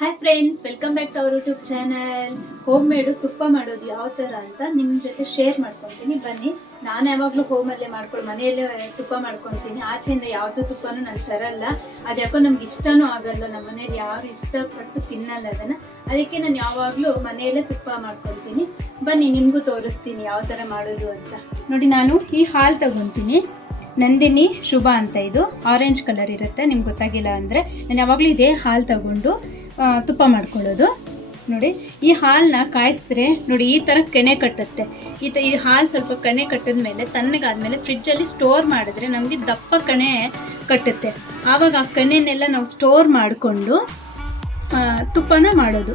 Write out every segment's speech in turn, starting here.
Hi friends welcome back to our YouTube channel home made ತುಪ್ಪ ಮಾಡೋದು ಯಾವ ಥರ ಅಂತ ನಿಮ್ಮ ಜೊತೆ ಶೇರ್ ಮಾಡ್ಕೊತೀನಿ. ಬನ್ನಿ, ನಾನು ಯಾವಾಗಲೂ ಹೋಮಲ್ಲೇ ಮಾಡ್ಕೊಂಡು ಮನೆಯಲ್ಲೇ ತುಪ್ಪ ಮಾಡ್ಕೊತೀನಿ. ಆಚೆಯಿಂದ ಯಾವುದು ತುಪ್ಪನೂ ನಾನು ತರಲ್ಲ. ಅದ್ಯಾಕೋ ನಮ್ಗೆ ಇಷ್ಟನೂ ಆಗಲ್ಲ. ನಮ್ಮ ಮನೇಲಿ ಯಾರು ಇಷ್ಟಪಟ್ಟು ತಿನ್ನಲ್ಲ ಅದನ್ನು. ಅದಕ್ಕೆ ನಾನು ಯಾವಾಗಲೂ ಮನೆಯಲ್ಲೇ ತುಪ್ಪ ಮಾಡ್ಕೊತೀನಿ. ಬನ್ನಿ, ನಿಮಗೂ ತೋರಿಸ್ತೀನಿ ಯಾವ ಥರ ಮಾಡೋದು ಅಂತ. ನೋಡಿ, ನಾನು ಈ ಹಾಲು ತಗೊತೀನಿ. ನಂದಿನಿ, ಶುಭ ಅಂತ ಇದು. ಆರೆಂಜ್ ಕಲರ್ ಇರುತ್ತೆ, ನಿಮ್ಗೆ ಗೊತ್ತಾಗಿಲ್ಲ ಅಂದರೆ. ನಾನು ಯಾವಾಗಲೂ ಇದೇ ಹಾಲು ತಗೊಂಡು ತುಪ್ಪ ಮಾಡ್ಕೊಳ್ಳೋದು. ನೋಡಿ, ಈ ಹಾಲನ್ನ ಕಾಯಿಸಿದ್ರೆ ನೋಡಿ ಈ ಥರ ಕೆನೆ ಕಟ್ಟುತ್ತೆ. ಈ ತ, ಈ ಹಾಲು ಸ್ವಲ್ಪ ಕಣೆ ಕಟ್ಟಿದ ಮೇಲೆ, ತಣ್ಣಗಾದ್ಮೇಲೆ ಫ್ರಿಜ್ಜಲ್ಲಿ ಸ್ಟೋರ್ ಮಾಡಿದ್ರೆ ನಮಗೆ ದಪ್ಪ ಕಣೆ ಕಟ್ಟುತ್ತೆ. ಆವಾಗ ಆ ಕಣೆನೆಲ್ಲ ನಾವು ಸ್ಟೋರ್ ಮಾಡಿಕೊಂಡು ತುಪ್ಪನ ಮಾಡೋದು.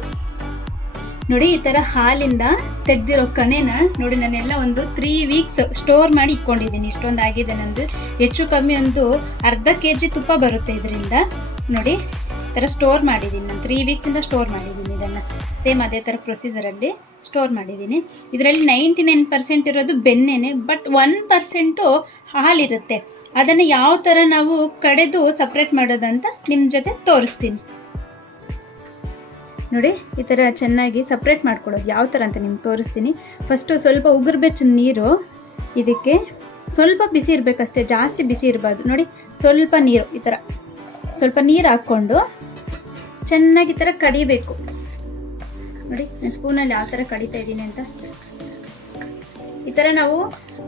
ನೋಡಿ, ಈ ಥರ ಹಾಲಿಂದ ತೆಗೆದಿರೋ ಕಣೆನ ನೋಡಿ ನಾನೆಲ್ಲ ಒಂದು ತ್ರೀ ವೀಕ್ಸ್ ಸ್ಟೋರ್ ಮಾಡಿ ಇಟ್ಕೊಂಡಿದ್ದೀನಿ. ಇಷ್ಟೊಂದು ಆಗಿದೆ ನಂದು. ಹೆಚ್ಚು ಕಮ್ಮಿ ಒಂದು ಅರ್ಧ ಕೆ ಜಿ ತುಪ್ಪ ಬರುತ್ತೆ ಇದರಿಂದ. ನೋಡಿ ಥರ ಸ್ಟೋರ್ ಮಾಡಿದ್ದೀನಿ. ನಾನು ತ್ರೀ ವೀಕ್ಸಿಂದ ಸ್ಟೋರ್ ಮಾಡಿದ್ದೀನಿ ಇದನ್ನು. ಸೇಮ್ ಅದೇ ಥರ ಪ್ರೊಸೀಜರಲ್ಲಿ ಸ್ಟೋರ್ ಮಾಡಿದ್ದೀನಿ. ಇದರಲ್ಲಿ ನೈಂಟಿ ನೈನ್ ಪರ್ಸೆಂಟ್ ಇರೋದು ಬೆಣ್ಣೆನೆ ಬಟ್ ಒನ್ ಪರ್ಸೆಂಟು ಹಾಲಿರುತ್ತೆ. ಅದನ್ನು ಯಾವ ಥರ ನಾವು ಕಡೆದು ಸಪ್ರೇಟ್ ಮಾಡೋದಂತ ನಿಮ್ಮ ಜೊತೆ ತೋರಿಸ್ತೀನಿ. ನೋಡಿ, ಈ ಥರ ಚೆನ್ನಾಗಿ ಸಪ್ರೇಟ್ ಮಾಡ್ಕೊಳ್ಳೋದು ಯಾವ ಥರ ಅಂತ ನಿಮ್ಗೆ ತೋರಿಸ್ತೀನಿ. ಫಸ್ಟು ಸ್ವಲ್ಪ ಉಗುರು ಬೆಚ್ಚ ನೀರು, ಇದಕ್ಕೆ ಸ್ವಲ್ಪ ಬಿಸಿ ಇರಬೇಕಷ್ಟೇ, ಜಾಸ್ತಿ ಬಿಸಿ ಇರಬಾರ್ದು. ನೋಡಿ, ಸ್ವಲ್ಪ ನೀರು ಈ ಥರ. ಸ್ವಲ್ಪ ನೀರು ಹಾಕ್ಕೊಂಡು ಚೆನ್ನಾಗಿ ಈ ಥರ ಕಡಿಬೇಕು. ನೋಡಿ, ನಾನು ಸ್ಪೂನಲ್ಲಿ ಯಾವ ಥರ ಕಡಿತಾ ಇದ್ದೀನಿ ಅಂತ. ಈ ಥರ ನಾವು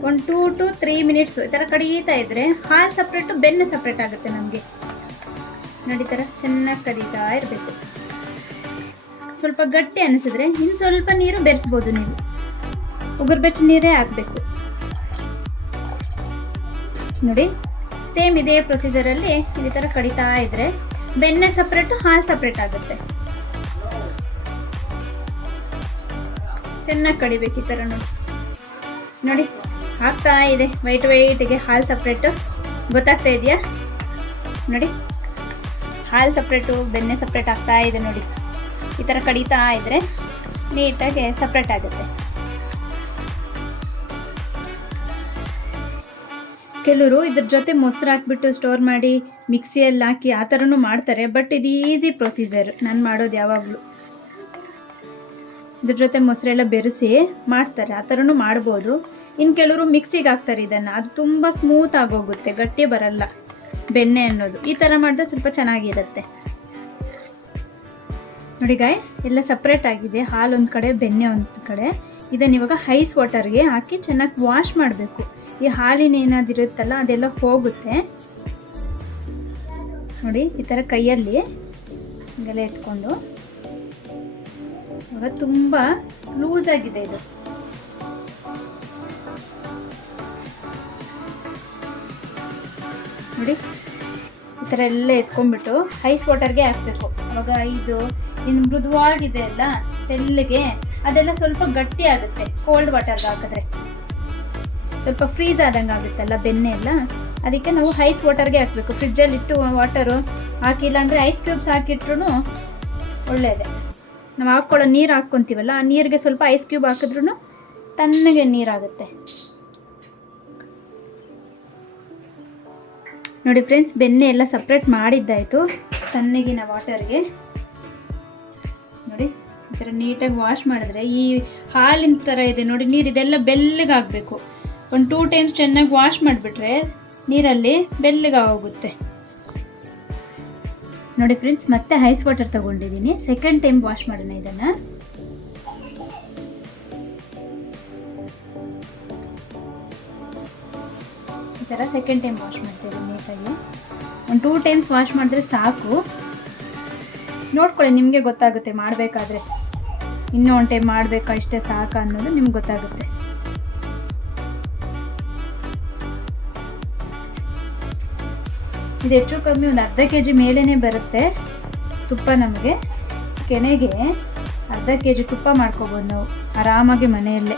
ಒಂದು ಟೂ ಟು ತ್ರೀ ಮಿನಿಟ್ಸು ಈ ಥರ ಕಡಿತಾ ಇದ್ದರೆ ಹಾಲು ಸಪ್ರೇಟು ಬೆನ್ನು ಸಪ್ರೇಟ್ ಆಗುತ್ತೆ ನಮಗೆ. ನೋಡಿ, ಈ ಥರ ಚೆನ್ನಾಗಿ ಕಡಿತಾ ಇರಬೇಕು. ಸ್ವಲ್ಪ ಗಟ್ಟಿ ಅನಿಸಿದ್ರೆ ಇನ್ನು ಸ್ವಲ್ಪ ನೀರು ಬೆರೆಸ್ಬೋದು ನೀವು. ಉಗುರು ಬೆಚ್ಚ ನೀರೇ ಹಾಕಬೇಕು. ನೋಡಿ ಸೇಮ್ ಇದೇ ಪ್ರೊಸೀಜರಲ್ಲಿ ಇದೇ ಥರ ಕಡಿತಾ ಇದ್ರೆ ಬೆಣ್ಣೆ ಸಪ್ರೇಟು ಹಾಲು ಸಪ್ರೇಟ್ ಆಗುತ್ತೆ. ಚೆನ್ನಾಗಿ ಕಡಿಬೇಕು ಈ ಥರ ನೋಡಿ ನೋಡಿ ಆಗ್ತಾ ಇದೆ. ವೈಟ್ ವೈಟಿಗೆ ಹಾಲು ಸಪ್ರೇಟು ಗೊತ್ತಾಗ್ತಾ ಇದೆಯಾ? ನೋಡಿ, ಹಾಲು ಸಪ್ರೇಟು ಬೆಣ್ಣೆ ಸಪ್ರೇಟ್ ಆಗ್ತಾ ಇದೆ ನೋಡಿ. ಈ ಥರ ಕಡಿತಾ ಇದ್ರೆ ನೀಟಾಗಿ ಸಪ್ರೇಟ್ ಆಗುತ್ತೆ. ಕೆಲವರು ಇದ್ರ ಜೊತೆ ಮೊಸರು ಹಾಕ್ಬಿಟ್ಟು ಸ್ಟೋರ್ ಮಾಡಿ ಮಿಕ್ಸಿಯಲ್ಲಿ ಹಾಕಿ ಆ ಥರನೂ ಮಾಡ್ತಾರೆ. ಬಟ್ ಇದು ಈಸಿ ಪ್ರೊಸೀಜರ್ ನಾನು ಮಾಡೋದು ಯಾವಾಗಲೂ. ಇದ್ರ ಜೊತೆ ಮೊಸರೆಲ್ಲ ಬೆರೆಸಿ ಮಾಡ್ತಾರೆ. ಆ ಥರನೂ ಮಾಡ್ಬೋದು. ಇನ್ನು ಕೆಲವರು ಮಿಕ್ಸಿಗೆ ಹಾಕ್ತಾರೆ ಇದನ್ನು. ಅದು ತುಂಬ ಸ್ಮೂತ್ ಆಗೋಗುತ್ತೆ. ಗಟ್ಟಿ ಬರಲ್ಲ. ಬೆಣ್ಣೆ ಅನ್ನೋದು. ಈ ಥರ ಮಾಡಿದ್ರೆ ಸ್ವಲ್ಪ ಚೆನ್ನಾಗಿರುತ್ತೆ. ನೋಡಿ ಗಾಯ್ಸ್ ಎಲ್ಲ ಸಪ್ರೇಟ್ ಆಗಿದೆ. ಹಾಲು ಒಂದು ಕಡೆ, ಬೆಣ್ಣೆ ಒಂದು ಕಡೆ. ಇದನ್ನು ಇವಾಗ ಹೈಸ್ ವಾಟರ್ಗೆ ಹಾಕಿ ಚೆನ್ನಾಗಿ ವಾಶ್ ಮಾಡಬೇಕು. ಈ ಹಾಲಿನ ಏನಾದಿರುತ್ತಲ್ಲ ಅದೆಲ್ಲ ಹೋಗುತ್ತೆ. ನೋಡಿ, ಈ ಥರ ಕೈಯಲ್ಲಿ ಹಿಂಗೆಲ್ಲ ಎತ್ಕೊಂಡು. ಇವಾಗ ತುಂಬ ಲೂಸ್ ಆಗಿದೆ ಇದು. ನೋಡಿ, ಈ ಥರ ಎಲ್ಲ ಎತ್ಕೊಂಡ್ಬಿಟ್ಟು ಐಸ್ ವಾಟರ್ಗೆ ಹಾಕ್ಬೇಕು. ಅವಾಗ ಇದು ಇನ್ನು ಮೃದುವಾಗಿದೆ ಅಲ್ಲ, ತೆಲ್ಲಿಗೆ, ಅದೆಲ್ಲ ಸ್ವಲ್ಪ ಗಟ್ಟಿ ಆಗುತ್ತೆ, ಕೋಲ್ಡ್ ವಾಟರ್ಗೆ ಹಾಕಿದ್ರೆ. ಸ್ವಲ್ಪ ಫ್ರೀಸ್ ಆದಂಗೆ ಆಗುತ್ತಲ್ಲ, ಬೆಣ್ಣೆ ಎಲ್ಲ? ಅದಕ್ಕೆ ನಾವು ಐಸ್ ವಾಟರ್ಗೆ ಹಾಕಬೇಕು. ಫ್ರಿಜ್ಜಲ್ಲಿ ಇಟ್ಟು ವಾಟರು ಹಾಕಿಲ್ಲ ಅಂದರೆ ಐಸ್ ಕ್ಯೂಬ್ಸ್ ಹಾಕಿಟ್ರು ಒಳ್ಳೆಯದೇ ನಾವು ಹಾಕ್ಕೊಳ್ಳೋ ನೀರು ಹಾಕ್ಕೊತೀವಲ್ಲ, ಆ ನೀರಿಗೆ ಸ್ವಲ್ಪ ಐಸ್ ಕ್ಯೂಬ್ ಹಾಕಿದ್ರೂ ತಣ್ಣಗೆ ನೀರಾಗುತ್ತೆ. ನೋಡಿ ಫ್ರೆಂಡ್ಸ್ ಬೆಣ್ಣೆ ಎಲ್ಲ ಸಪ್ರೇಟ್ ಮಾಡಿದ್ದಾಯಿತು, ತಣ್ಣಗಿನ ವಾಟರ್ಗೆ ನೋಡಿ, ಈ ಥರ ನೀಟಾಗಿ ವಾಶ್ ಮಾಡಿದ್ರೆ ಈ ಹಾಲಿನ ಥರ ಇದೆ. ನೋಡಿ, ನೀರು ಇದೆಲ್ಲ ಬೆಲ್ಲಗಾಗಬೇಕು ಒಂದು ಟೂ ಟೈಮ್ಸ್ ಚೆನ್ನಾಗಿ ವಾಶ್ ಮಾಡಿಬಿಟ್ರೆ ನೀರಲ್ಲಿ ಬೆಲ್ಲಗಾಗುತ್ತೆ ನೋಡಿ ಫ್ರೆಂಡ್ಸ್ ಮತ್ತೆ ಐಸ್ ವಾಟರ್ ತಗೊಂಡಿದ್ದೀನಿ ಸೆಕೆಂಡ್ ಟೈಮ್ ವಾಶ್ ಮಾಡೋಣ ಇದನ್ನು. ಈ ಥರ ಸೆಕೆಂಡ್ ಟೈಮ್ ವಾಶ್ ಮಾಡ್ತೀವಿ ನೀಟಾಗಿ. ಒಂದು ಟೂ ಟೈಮ್ಸ್ ವಾಶ್ ಮಾಡಿದ್ರೆ ಸಾಕು. ನೋಡ್ಕೊಳ್ಳಿ, ನಿಮಗೆ ಗೊತ್ತಾಗುತ್ತೆ ಮಾಡಬೇಕಾದ್ರೆ. ಇನ್ನೂ ಒಂದು ಟೈಮ್ ಮಾಡಬೇಕಾ, ಇಷ್ಟೇ ಸಾಕು ಅನ್ನೋದು ನಿಮ್ಗೆ ಗೊತ್ತಾಗುತ್ತೆ. ಇದು ಹೆಚ್ಚು ಕಮ್ಮಿ ಒಂದು ಅರ್ಧ ಕೆ ಜಿ ಮೇಲೇ ಬರುತ್ತೆ ತುಪ್ಪ ನಮಗೆ. ಕೆನೆಗೆ ಅರ್ಧ ಕೆ ಜಿ ತುಪ್ಪ ಮಾಡ್ಕೋಬೋದು ನಾವು, ಆರಾಮಾಗಿ ಮನೆಯಲ್ಲೇ.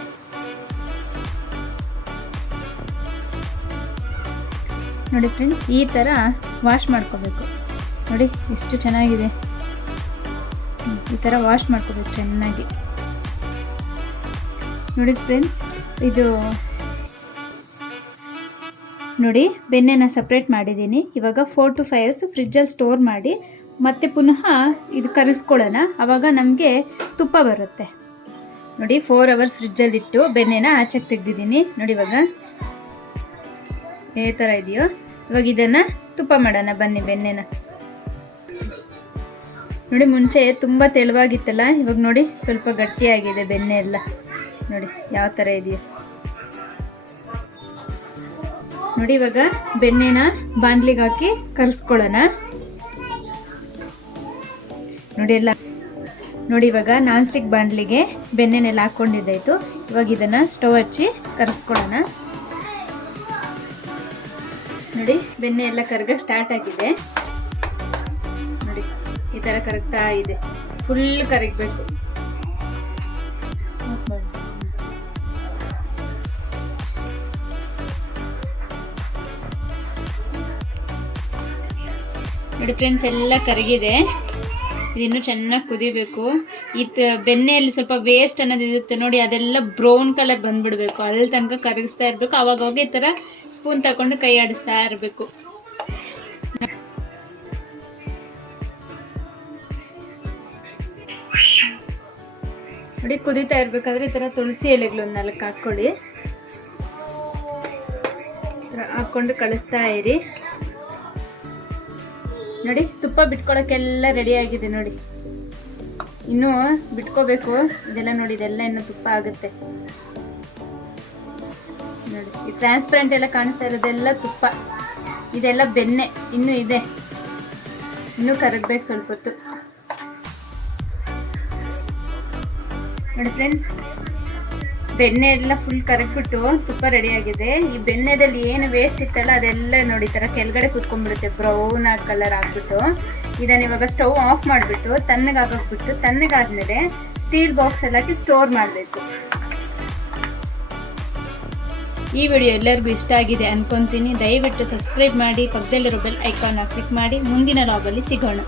ನೋಡಿ ಫ್ರೆಂಡ್ಸ್ ಈ ಥರ ವಾಶ್ ಮಾಡ್ಕೋಬೇಕು. ನೋಡಿ, ಎಷ್ಟು ಚೆನ್ನಾಗಿದೆ. ಈ ಥರ ವಾಶ್ ಮಾಡ್ಕೋಬೇಕು ಚೆನ್ನಾಗಿ. ನೋಡಿ ಫ್ರೆಂಡ್ಸ್ ಇದು ನೋಡಿ, ಬೆಣ್ಣೆನ ಸಪ್ರೇಟ್ ಮಾಡಿದ್ದೀನಿ. ಇವಾಗ ಫೋರ್ ಟು ಫೈವ್ ಅವರ್ಸ್ ಫ್ರಿಜ್ಜಲ್ಲಿ ಸ್ಟೋರ್ ಮಾಡಿ, ಮತ್ತೆ ಪುನಃ ಇದು ಕರಗಿಸ್ಕೊಳ್ಳೋಣ ಆವಾಗ ನಮಗೆ ತುಪ್ಪ ಬರುತ್ತೆ. ನೋಡಿ ಫೋರ್ ಅವರ್ಸ್ ಫ್ರಿಜ್ಜಲ್ಲಿಟ್ಟು ಬೆಣ್ಣೆನ ಆಚೆಗೆ ತೆಗ್ದಿದ್ದೀನಿ. ನೋಡಿ ಇವಾಗ, ಏ ಥರ ಇದೆಯೋ? ಇವಾಗ ಇದನ್ನು ತುಪ್ಪ ಮಾಡೋಣ, ಬನ್ನಿ ಬೆಣ್ಣೆನ. ನೋಡಿ, ಮುಂಚೆ ತುಂಬ ತೆಳುವಾಗಿತ್ತಲ್ಲ, ಇವಾಗ ನೋಡಿ, ಸ್ವಲ್ಪ ಗಟ್ಟಿಯಾಗಿದೆ ಬೆಣ್ಣೆ ಎಲ್ಲ. ನೋಡಿ, ಯಾವ ಥರ ಇದೆಯೋ. ನೋಡಿ ಇವಾಗ ಬೆಣ್ಣೆನ ಬಾಂಡ್ಲಿಗೆ ಹಾಕಿ ಕರ್ಸ್ಕೊಳ್ಳೋಣ. ನೋಡಿ ಎಲ್ಲ. ನೋಡಿ ಇವಾಗ ನಾನ್ ಸ್ಟಿಕ್ ಬಾಂಡ್ಲಿಗೆ ಬೆಣ್ಣೆನೆಲ್ಲ ಹಾಕ್ಕೊಂಡಿದ್ದಾಯ್ತು. ಇವಾಗ ಇದನ್ನು ಸ್ಟವ್ ಹಚ್ಚಿ ಕರೆಸ್ಕೊಳ್ಳೋಣ. ನೋಡಿ, ಬೆಣ್ಣೆ ಎಲ್ಲ ಕರಗ ಸ್ಟಾರ್ಟ್ ಆಗಿದೆ. ನೋಡಿ, ಈ ಥರ ಕರಗ್ತಾ ಇದೆ. ಫುಲ್ ಕರಗಬೇಕು. ನೋಡಿ ಫ್ರೆಂಡ್ಸ್ ಎಲ್ಲ ಕರಗಿದೆ. ಇದಿನ್ನೂ ಚೆನ್ನಾಗಿ ಕುದಿಬೇಕು. ಇದು ಬೆಣ್ಣೆಯಲ್ಲಿ ಸ್ವಲ್ಪ ವೇಸ್ಟ್ ಅನ್ನೋದು ಇರುತ್ತೆ ನೋಡಿ, ಅದೆಲ್ಲ ಬ್ರೌನ್ ಕಲರ್ ಬಂದ್ಬಿಡಬೇಕು. ಅಲ್ಲಿ ತನಕ ಕರಗಿಸ್ತಾ ಇರಬೇಕು. ಅವಾಗವಾಗ ಅವಾಗ ಈ ಥರ ಸ್ಪೂನ್ ತಗೊಂಡು ಕೈ ಆಡಿಸ್ತಾ ಇರಬೇಕು. ನೋಡಿ, ಕುದೀತಾ ಇರಬೇಕಾದ್ರೆ ಈ ಥರ ತುಳಸಿ ಎಲೆಗಳು ನಾಲ್ಕು ಹಾಕ್ಕೊಳ್ಳಿ. ಈ ಹಾಕ್ಕೊಂಡು ಕಳಿಸ್ತಾ ಇರಿ. ನೋಡಿ, ತುಪ್ಪ ಬಿಟ್ಕೊಳಕ್ಕೆಲ್ಲ ರೆಡಿ ಆಗಿದೆ ನೋಡಿ. ಇನ್ನು ಬಿಟ್ಕೋಬೇಕು. ಇದೆಲ್ಲ ನೋಡಿ, ಇದೆಲ್ಲ ಇನ್ನು ತುಪ್ಪ ಆಗುತ್ತೆ. ನೋಡಿ, ಈ ಟ್ರಾನ್ಸ್ಪರೆಂಟ್ ಎಲ್ಲ ಕಾಣಿಸ್ತಾ ಇರೋದೆಲ್ಲ ತುಪ್ಪ. ಇದೆಲ್ಲ ಬೆಣ್ಣೆ, ಇನ್ನೂ ಇದೆ. ಇನ್ನೂ ಕರಗ್ಬೇಕು ಸ್ವಲ್ಪ ಹೊತ್ತು. ನೋಡಿ ಫ್ರೆಂಡ್ಸ್ ಬೆಣ್ಣೆ ಎಲ್ಲ ಫುಲ್ ಕರಗ್ಬಿಟ್ಟು ತುಪ್ಪ ರೆಡಿ ಆಗಿದೆ. ಈ ಬೆಣ್ಣೆದಲ್ಲಿ ಏನು ವೇಸ್ಟ್ ಇತ್ತಲ್ಲ ಅದೆಲ್ಲ ನೋಡಿ ತರ ಕೆಳಗಡೆ ಕುತ್ಕೊಂಡ್ಬಿಡುತ್ತೆ ಬ್ರೌನ್ ಆಗಿ ಕಲರ್ ಆಗ್ಬಿಟ್ಟು. ಇದನ್ನ ಇವಾಗ ಸ್ಟವ್ ಆಫ್ ಮಾಡಿಬಿಟ್ಟು ತಣ್ಣಗಾಗೋಗ್ಬಿಟ್ಟು ತಣ್ಣಗಾದ್ಮೇಲೆ ಸ್ಟೀಲ್ ಬಾಕ್ಸ್ ಎಲ್ಲ ಹಾಕಿ ಸ್ಟೋರ್ ಮಾಡಬೇಕು. ಈ ವಿಡಿಯೋ ಎಲ್ಲರಿಗೂ ಇಷ್ಟ ಆಗಿದೆ ಅನ್ಕೊಂತೀನಿ. ದಯವಿಟ್ಟು ಸಬ್ಸ್ಕ್ರೈಬ್ ಮಾಡಿ, ಪಕ್ಕದಲ್ಲಿರೋ ಬೆಲ್ ಐಕಾನ್ ಕ್ಲಿಕ್ ಮಾಡಿ. ಮುಂದಿನ ಲಾಗಲ್ಲಿ ಸಿಗೋಣ.